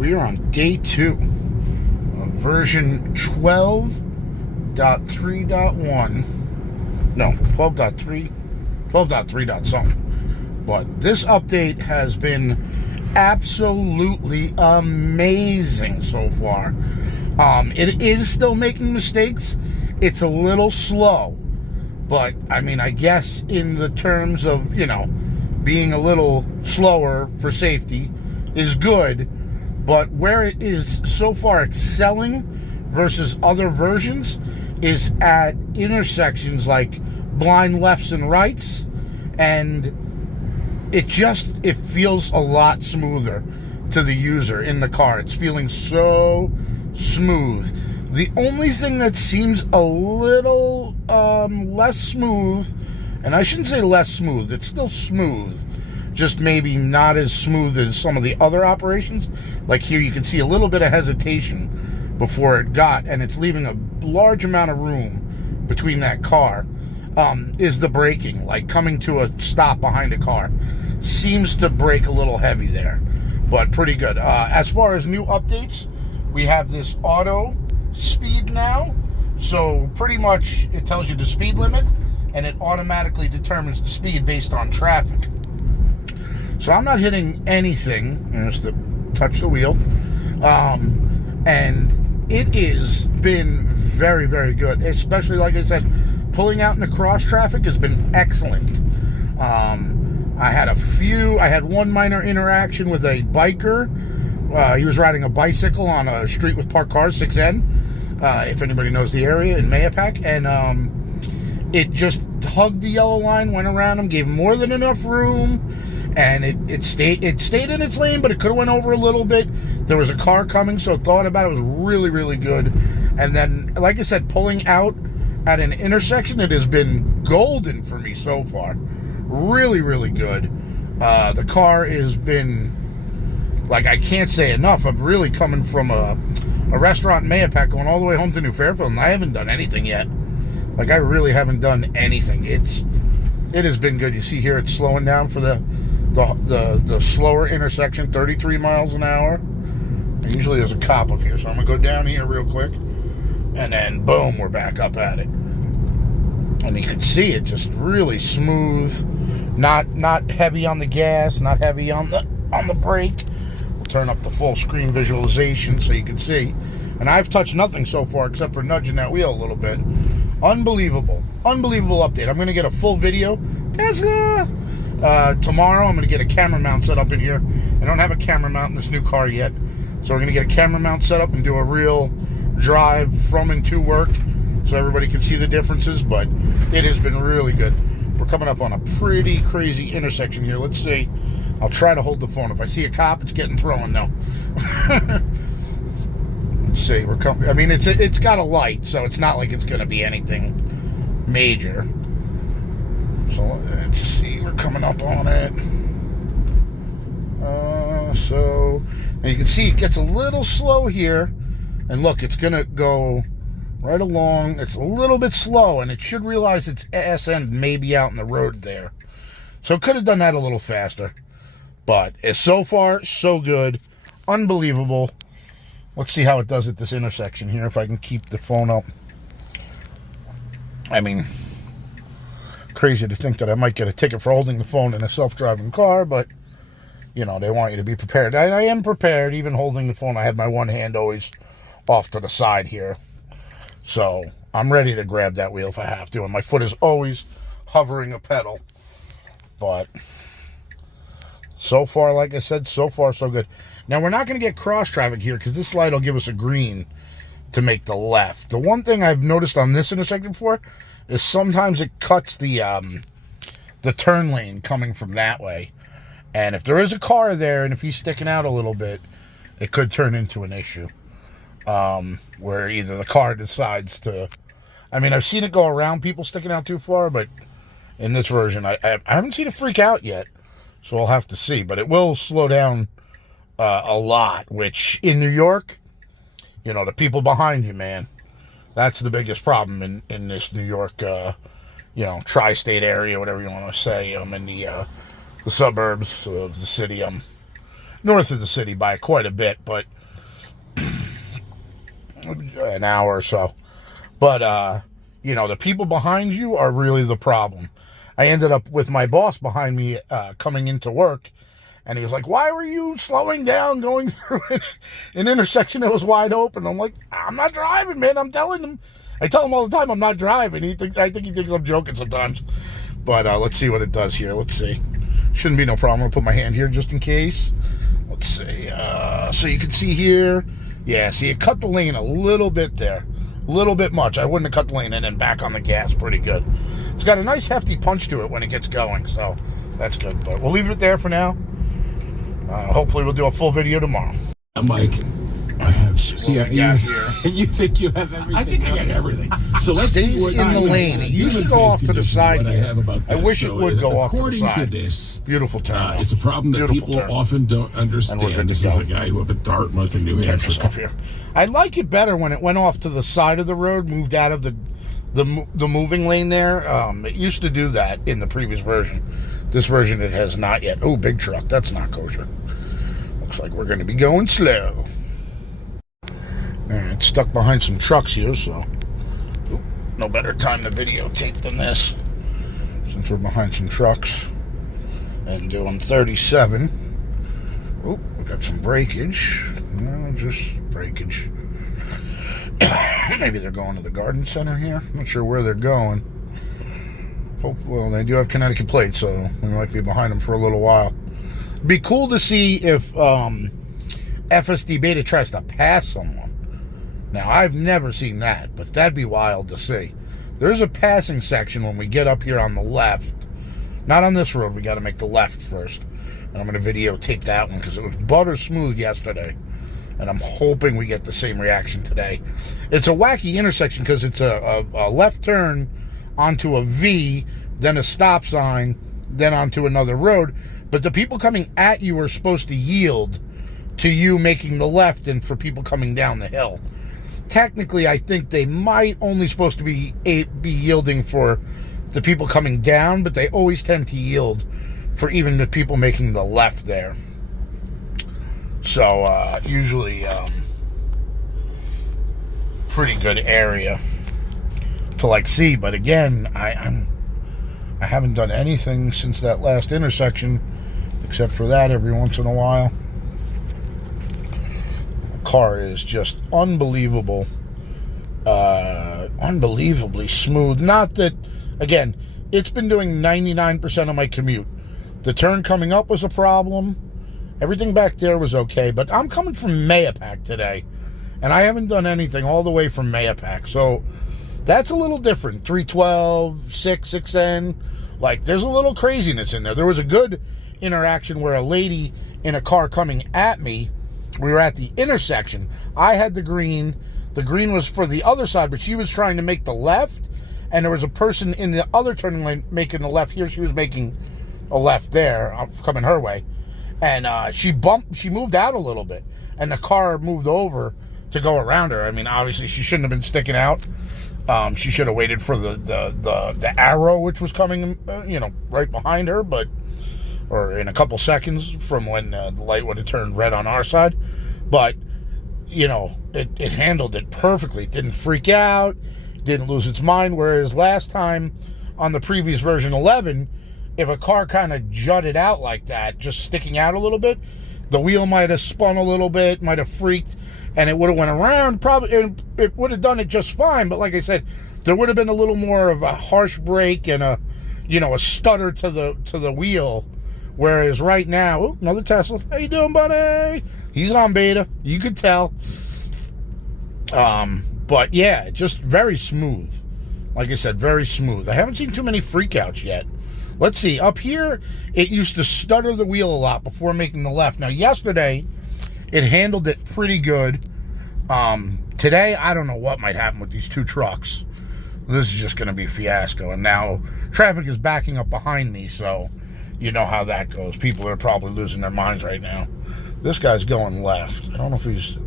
we are on day 2 of version 12.3.1. No, 12.3. 12.3. something. But this update has been absolutely amazing so far. It is still making mistakes. It's a little slow. But, I mean, I guess in the terms of, being a little slower for safety is good. But where it is so far excelling versus other versions is at intersections like blind lefts and rights. And it feels a lot smoother to the user in the car. It's feeling so smooth. The only thing that seems a little less smooth, and I shouldn't say less smooth, it's still smooth, just maybe not as smooth as some of the other operations. Like here you can see a little bit of hesitation before it got, and it's leaving a large amount of room between that car, is the braking. Like coming to a stop behind a car seems to brake a little heavy there, but pretty good. As far as new updates, we have this auto speed now, so pretty much it tells you the speed limit and it automatically determines the speed based on traffic. So I'm not hitting anything. Just to touch the wheel, and it has been very, very good, especially like I said, pulling out in the cross traffic has been excellent. I had one minor interaction with a biker. He was riding a bicycle on a street with parked cars, 6N, if anybody knows the area, in Mayapack, and it just hugged the yellow line, went around him, gave him more than enough room, and it stayed in its lane, but it could have went over a little bit. There was a car coming, so thought about it. It was really, really good. And then, like I said, pulling out at an intersection, it has been golden for me so far. Really, really good. The car has been, like, I can't say enough. I'm really coming from a restaurant in Mayapack going all the way home to New Fairfield, and I haven't done anything yet. Like, I really haven't done anything. It has been good. You see here it's slowing down for the slower intersection, 33 miles an hour. And usually there's a cop up here, so I'm going to go down here real quick. And then, boom, we're back up at it. And you can see it just really smooth. Not heavy on the gas, not heavy on the brake. We'll turn up the full screen visualization so you can see. And I've touched nothing so far except for nudging that wheel a little bit. Unbelievable update. I'm going to get a full video. Tesla! Tomorrow I'm going to get a camera mount set up in here. I don't have a camera mount in this new car yet. So we're going to get a camera mount set up and do a real drive from and to work so everybody can see the differences. But it has been really good. We're coming up on a pretty crazy intersection here. Let's see. I'll try to hold the phone. If I see a cop, it's getting thrown now. Let's see. We're coming. I mean, it's got a light, so it's not like it's going to be anything major. So let's see. We're coming up on it. So and you can see it gets a little slow here, and look, it's going to go right along. It's a little bit slow, and it should realize its ass end may be out in the road there. So it could have done that a little faster. But it's so far, so good. Unbelievable. Let's see how it does at this intersection here, if I can keep the phone up. I mean, crazy to think that I might get a ticket for holding the phone in a self-driving car, but, they want you to be prepared. I am prepared, even holding the phone. I have my one hand always off to the side here. So I'm ready to grab that wheel if I have to, and my foot is always hovering a pedal. But so far, like I said, so far so good. Now we're not going to get cross traffic here because this light will give us a green to make the left. The one thing I've noticed on this intersection before is sometimes it cuts the turn lane coming from that way. And if there is a car there and if he's sticking out a little bit, it could turn into an issue. Where either the car decides to... I mean, I've seen it go around people sticking out too far, but in this version, I haven't seen it freak out yet. So I'll have to see. But it will slow down a lot, which in New York, the people behind you, man, that's the biggest problem in this New York, tri-state area, whatever you want to say. I'm in the suburbs of the city. north of the city by quite a bit, but an hour or so. But, you know, the people behind you are really the problem. I ended up with my boss behind me coming into work, and he was like, why were you slowing down going through an intersection that was wide open? I'm like, I'm not driving, man. I'm telling him. I tell him all the time I'm not driving. I think he thinks I'm joking sometimes. But let's see what it does here. Let's see. Shouldn't be no problem. I'll put my hand here just in case. Let's see. So you can see here. Yeah, see, it cut the lane a little bit there. A little bit much. I wouldn't have cut the lane and then back on the gas pretty good. It's got a nice hefty punch to it when it gets going, so that's good. But we'll leave it there for now. Hopefully we'll do a full video tomorrow. Mike, I have you think you have everything? I think I got everything. So let's Stays see what in the lane. It used to go off to the side here. I wish it would go off to the side. According to this, beautiful turn. It's a problem that people often don't understand. This is a guy who up at Dartmouth in New Hampshire. Here. I like it better when it went off to the side of the road, moved out of the moving lane there. It used to do that in the previous version. This version it has not yet. Oh, big truck. That's not kosher. Looks like we're going to be going slow. It's stuck behind some trucks here, so no better time to videotape than this, since we're behind some trucks and doing 37. Oh, we got some breakage. No, just breakage. Maybe they're going to the garden center here. I'm not sure where they're going. Well, they do have Connecticut plates, so we might be behind them for a little while. It'd be cool to see if FSD Beta tries to pass someone. Now, I've never seen that, but that'd be wild to see. There's a passing section when we get up here on the left. Not on this road. We got to make the left first. And I'm going to videotape that one because it was butter smooth yesterday. And I'm hoping we get the same reaction today. It's a wacky intersection because it's a left turn onto a V, then a stop sign, then onto another road. But the people coming at you are supposed to yield to you making the left and for people coming down the hill. Technically, I think they might only supposed to be yielding for the people coming down, but they always tend to yield for even the people making the left there. So, usually, pretty good area to, like, see. But again, I haven't done anything since that last intersection, except for that every once in a while. Car is just unbelievable, unbelievably smooth. Not that, again, it's been doing 99% of my commute. The turn coming up was a problem. Everything back there was okay, but I'm coming from Mayapack today, and I haven't done anything all the way from Mayapack, so that's a little different. 312, 6N, like, there's a little craziness in there. There was a good interaction where a lady in a car coming at me, we were at the intersection. I had the green. The green was for the other side, but she was trying to make the left, and there was a person in the other turning lane making the left here. She was making a left there, coming her way. And she moved out a little bit, and the car moved over to go around her. I mean, obviously, she shouldn't have been sticking out. She should have waited for the arrow, which was coming, right behind her, or in a couple seconds from when the light would have turned red on our side. But, it handled it perfectly. It didn't freak out, didn't lose its mind, whereas last time on the previous version 11, if a car kind of jutted out like that, just sticking out a little bit, the wheel might have spun a little bit, might have freaked, and it would have went around. Probably it would have done it just fine, but like I said, there would have been a little more of a harsh brake and a stutter to the wheel. Whereas right now, another Tesla. How you doing, buddy? He's on beta. You could tell. But yeah, just very smooth. Like I said, very smooth. I haven't seen too many freakouts yet. Let's see. Up here, it used to stutter the wheel a lot before making the left. Now, yesterday, it handled it pretty good. Today, I don't know what might happen with these two trucks. This is just going to be a fiasco. And now, traffic is backing up behind me, so you know how that goes. People are probably losing their minds right now. This guy's going left. I don't know if he's...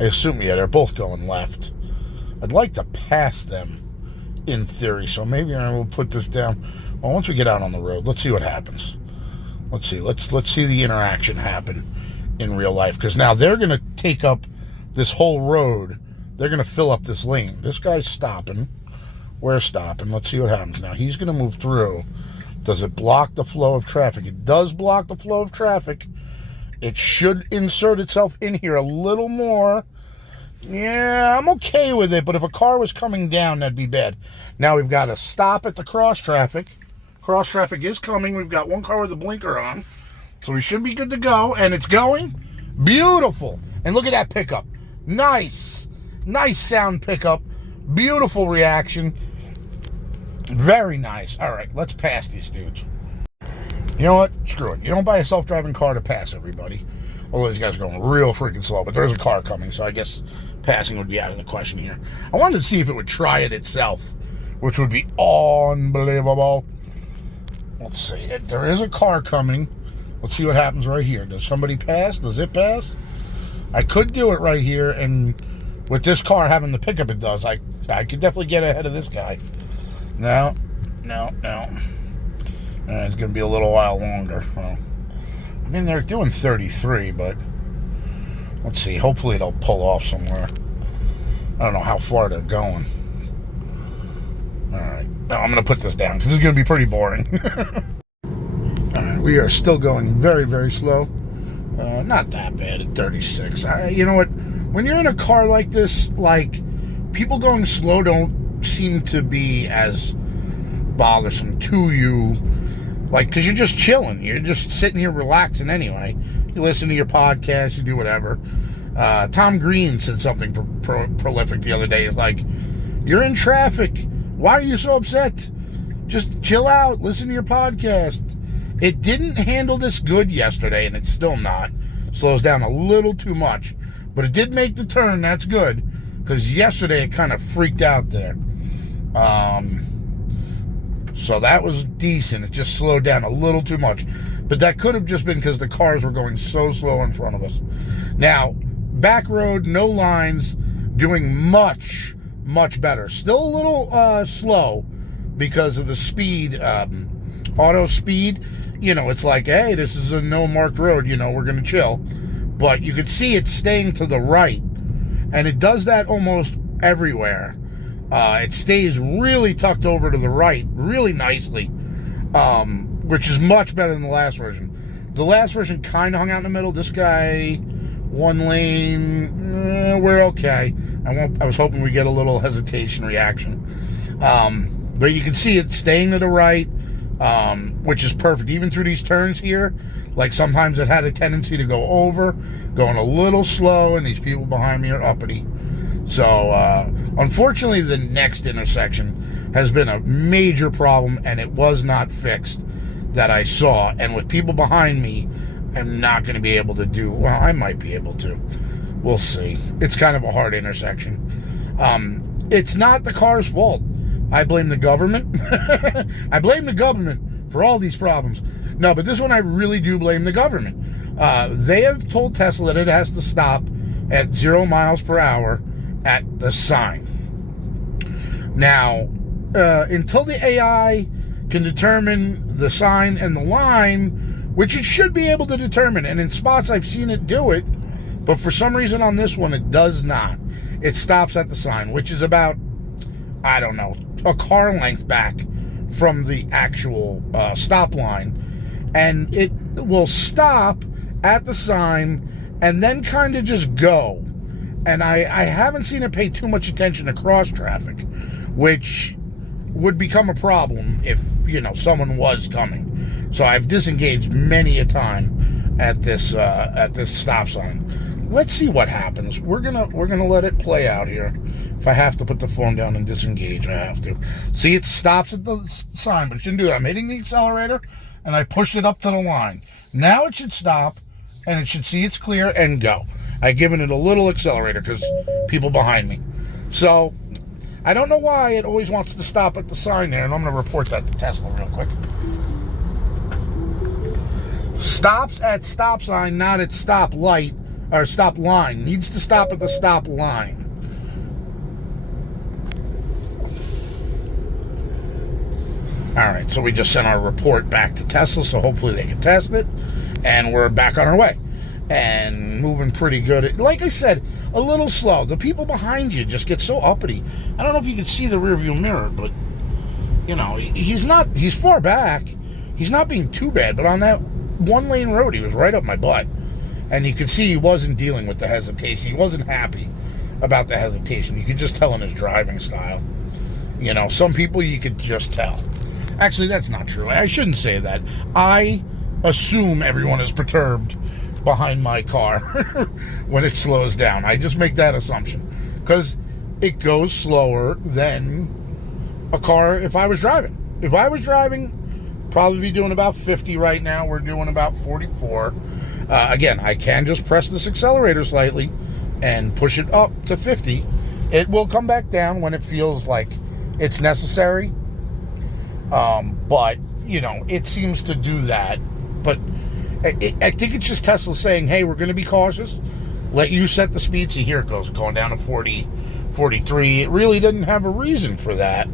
I assume, yeah, they're both going left. I'd like to pass them, in theory, so maybe I will put this down. Well, once we get out on the road, let's see what happens. Let's see. Let's see the interaction happen in real life, because now they're going to take up this whole road. They're going to fill up this lane. This guy's stopping. We're stopping. Let's see what happens. Now, he's going to move through. Does it block the flow of traffic? It does block the flow of traffic. It should insert itself in here a little more. Yeah, I'm okay with it, but if a car was coming down, that'd be bad. Now we've got to stop at the cross traffic. Cross traffic is coming. We've got one car with a blinker on. So we should be good to go, and it's going. Beautiful. And look at that pickup. Nice. Nice sound pickup. Beautiful reaction. Very nice. All right, let's pass these dudes. You know what? Screw it. You don't buy a self-driving car to pass everybody. Although these guys are going real freaking slow, but there's a car coming, so I guess passing would be out of the question here. I wanted to see if it would try it itself, which would be unbelievable. Let's see. There is a car coming. Let's see what happens right here. Does somebody pass? Does it pass? I could do it right here, and with this car having the pickup it does, I could definitely get ahead of this guy. No. It's going to be a little while longer. Well, I mean, they're doing 33, but let's see. Hopefully they'll pull off somewhere. I don't know how far they're going. All right. Now I'm going to put this down because it's going to be pretty boring. All right. We are still going very, very slow. Not that bad at 36. You know what? When you're in a car like this, like, people going slow don't seem to be as bothersome to you. Like, because you're just chilling. You're just sitting here relaxing anyway. You listen to your podcast. You do whatever. Tom Green said something prolific the other day. It's like, you're in traffic. Why are you so upset? Just chill out. Listen to your podcast. It didn't handle this good yesterday, and it's still not. Slows down a little too much. But it did make the turn. That's good. Because yesterday it kind of freaked out there. So that was decent. It just slowed down a little too much. But that could have just been because the cars were going so slow in front of us. Now, back road, no lines, doing much, much better. Still a little slow because of the speed, auto speed. You know, it's like, hey, this is a no marked road. You know, we're going to chill. But you could see it staying to the right. And it does that almost everywhere. It stays really tucked over to the right really nicely, which is much better than the last version. The last version kind of hung out in the middle. This guy, one lane, we're okay. I was hoping we'd get a little hesitation reaction. But you can see it staying to the right, which is perfect. Even through these turns here, like sometimes it had a tendency to go over, going a little slow, and these people behind me are uppity. So, unfortunately, the next intersection has been a major problem, and it was not fixed that I saw. And with people behind me, I'm not going to be able to do, well, I might be able to. We'll see. It's kind of a hard intersection. It's not the car's fault. I blame the government. I blame the government for all these problems. No, but this one I really do blame the government. They have told Tesla that it has to stop at 0 miles per hour at the sign. Now, until the AI can determine the sign and the line, which it should be able to determine, and in spots I've seen it do it, but for some reason on this one it does not. It stops at the sign, which is about, I don't know, a car length back from the actual stop line, and it will stop at the sign and then kind of just go. And I haven't seen it pay too much attention to cross traffic, which would become a problem if, you know, someone was coming. So I've disengaged many a time at this stop sign. Let's see what happens. We're gonna let it play out here. If I have to put the phone down and disengage, I have to. See, it stops at the sign, but it shouldn't do that. I'm hitting the accelerator, and I pushed it up to the line. Now it should stop, and it should see it's clear and go. I've given it a little accelerator because people behind me. So, I don't know why it always wants to stop at the sign there, and I'm going to report that to Tesla real quick. Stops at stop sign, not at stop light, or stop line. Needs to stop at the stop line. Alright, so we just sent our report back to Tesla, so hopefully they can test it, and we're back on our way. and moving pretty good. Like I said, a little slow. The people behind you just get so uppity. I don't know if you can see the rearview mirror, but he's far back. He's not being too bad, but on that one-lane road, he was right up my butt. And you could see he wasn't dealing with the hesitation. He wasn't happy about the hesitation. You could just tell in his driving style. Some people you could just tell. Actually, that's not true. I shouldn't say that. I assume everyone is perturbed behind my car when it slows down. I just make that assumption because it goes slower than a car if I was driving. If I was driving, probably be doing about 50 right now. We're doing about 44. Again, I can just press this accelerator slightly and push it up to 50. It will come back down when it feels like it's necessary. But, it seems to do that. But I think it's just Tesla saying, hey, we're going to be cautious. Let you set the speed. See, here it goes, going down to 40, 43. It really didn't have a reason for that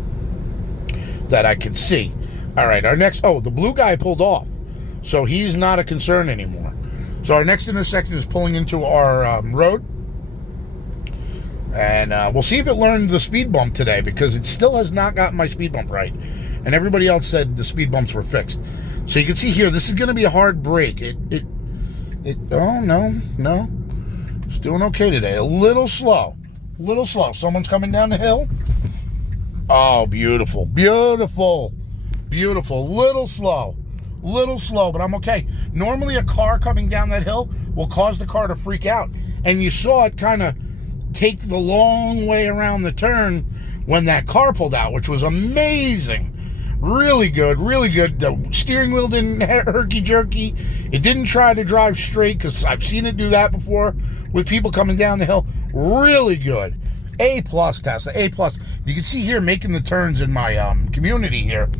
I could see. All right, our next, the blue guy pulled off. So he's not a concern anymore. So our next intersection is pulling into our road. And we'll see if it learned the speed bump today, because it still has not gotten my speed bump right. And everybody else said the speed bumps were fixed. So you can see here, this is going to be a hard break. Oh, no. It's doing okay today. A little slow. Someone's coming down the hill. Oh, beautiful. Little slow, but I'm okay. Normally a car coming down that hill will cause the car to freak out. And you saw it kind of take the long way around the turn when that car pulled out, which was amazing. Really good. The steering wheel didn't herky-jerky. It didn't try to drive straight, because I've seen it do that before with people coming down the hill. Really good. A+, Tesla, A+. You can see here making the turns in my community here.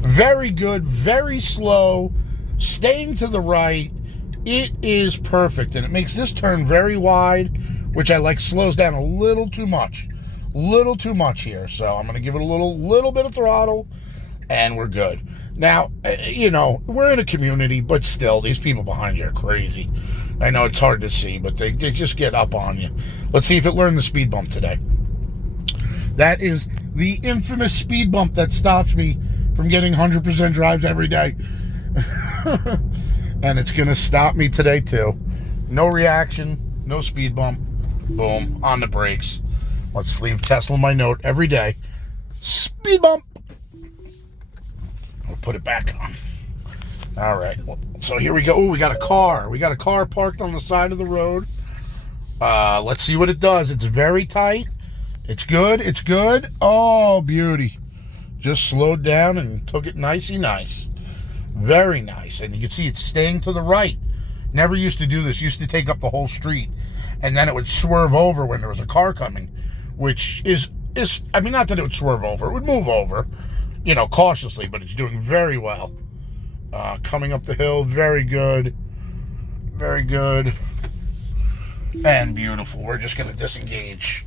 Very good, very slow, staying to the right. It is perfect, and it makes this turn very wide, which I like. Slows down a little too much here. So I'm going to give it a little bit of throttle, and we're good. Now, we're in a community, but still, these people behind you are crazy. I know it's hard to see, but they just get up on you. Let's see if it learned the speed bump today. That is the infamous speed bump that stops me from getting 100% drives every day. And it's going to stop me today, too. No reaction, no speed bump. Boom, on the brakes. Let's leave Tesla my note every day. Speed bump. I'll put it back on. All right. So here we go. Oh, we got a car. We got a car parked on the side of the road. Let's see what it does. It's very tight. It's good. Oh, beauty. Just slowed down and took it nicey nice. Very nice. And you can see it's staying to the right. Never used to do this. Used to take up the whole street. And then it would swerve over when there was a car coming. Which is not that it would swerve over. It would move over, cautiously. But it's doing very well. Coming up the hill. Very good. And beautiful. We're just going to disengage.